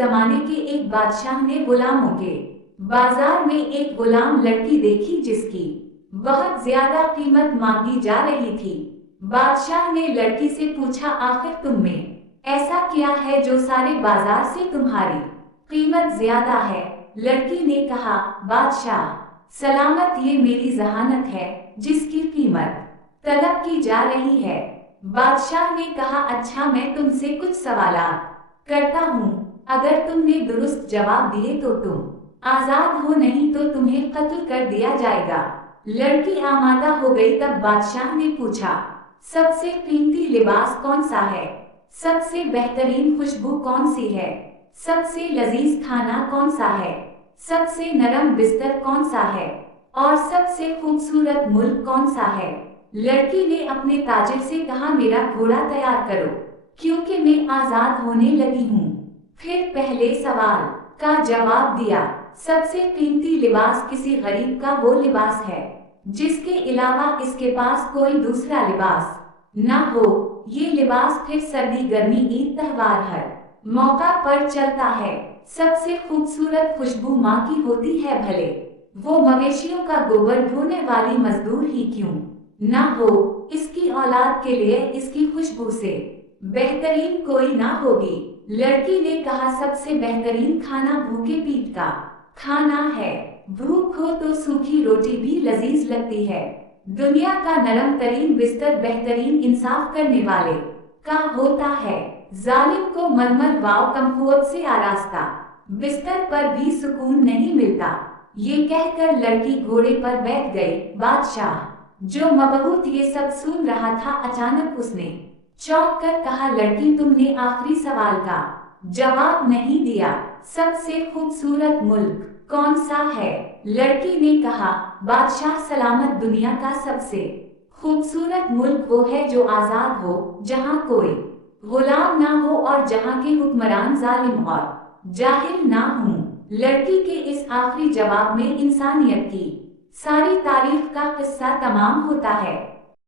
زمانے کے ایک بادشاہ نے غلاموں کے بازار میں ایک غلام لڑکی دیکھی جس کی بہت زیادہ قیمت مانگی جا رہی تھی۔ بادشاہ نے لڑکی سے پوچھا، آخر تم میں ایسا کیا ہے جو سارے بازار سے تمہاری قیمت زیادہ ہے؟ لڑکی نے کہا، بادشاہ سلامت، یہ میری ذہانت ہے جس کی قیمت طلب کی جا رہی ہے۔ بادشاہ نے کہا، اچھا میں تم سے کچھ سوالات کرتا ہوں، اگر تم نے درست جواب دیے تو تم آزاد ہو، نہیں تو تمہیں قتل کر دیا جائے گا۔ لڑکی آمادہ ہو گئی۔ تب بادشاہ نے پوچھا، سب سے قیمتی لباس کون سا ہے؟ سب سے بہترین خوشبو کون سی ہے؟ سب سے لذیذ کھانا کون سا ہے؟ سب سے نرم بستر کون سا ہے؟ اور سب سے خوبصورت ملک کون سا ہے؟ لڑکی نے اپنے تاجر سے کہا، میرا گھوڑا تیار کرو کیونکہ میں آزاد ہونے لگی ہوں۔ پھر پہلے سوال کا جواب دیا، سب سے قیمتی لباس کسی غریب کا وہ لباس ہے جس کے علاوہ اس کے پاس کوئی دوسرا لباس نہ ہو۔ یہ لباس پھر سردی، گرمی، عید، تہوار ہر موقع پر چلتا ہے۔ سب سے خوبصورت خوشبو ماں کی ہوتی ہے، بھلے وہ مویشیوں کا گوبر ڈھونے والی مزدور ہی کیوں نہ ہو، اس کی اولاد کے لیے اس کی خوشبو سے بہترین کوئی نہ ہوگی۔ لڑکی نے کہا، سب سے بہترین کھانا بھوکے پیٹ کا کھانا ہے، بھوک ہو تو سوکھی روٹی بھی لذیذ لگتی ہے۔ دنیا کا نرم ترین بستر بہترین انصاف کرنے والے کا ہوتا ہے، ظالم کو ململ واو کمفورٹ سے آراستہ بستر پر بھی سکون نہیں ملتا۔ یہ کہہ کر لڑکی گھوڑے پر بیٹھ گئی۔ بادشاہ جو مبہوت یہ سب سن رہا تھا، اچانک اس نے چونک کر کہا، لڑکی تم نے آخری سوال کا جواب نہیں دیا، سب سے خوبصورت ملک کون سا ہے؟ لڑکی نے کہا، بادشاہ سلامت، دنیا کا سب سے خوبصورت ملک وہ ہے جو آزاد ہو، جہاں کوئی غلام نہ ہو اور جہاں کے حکمران ظالم اور جاہل نہ ہوں۔ لڑکی کے اس آخری جواب میں انسانیت کی ساری تاریخ کا قصہ تمام ہوتا ہے۔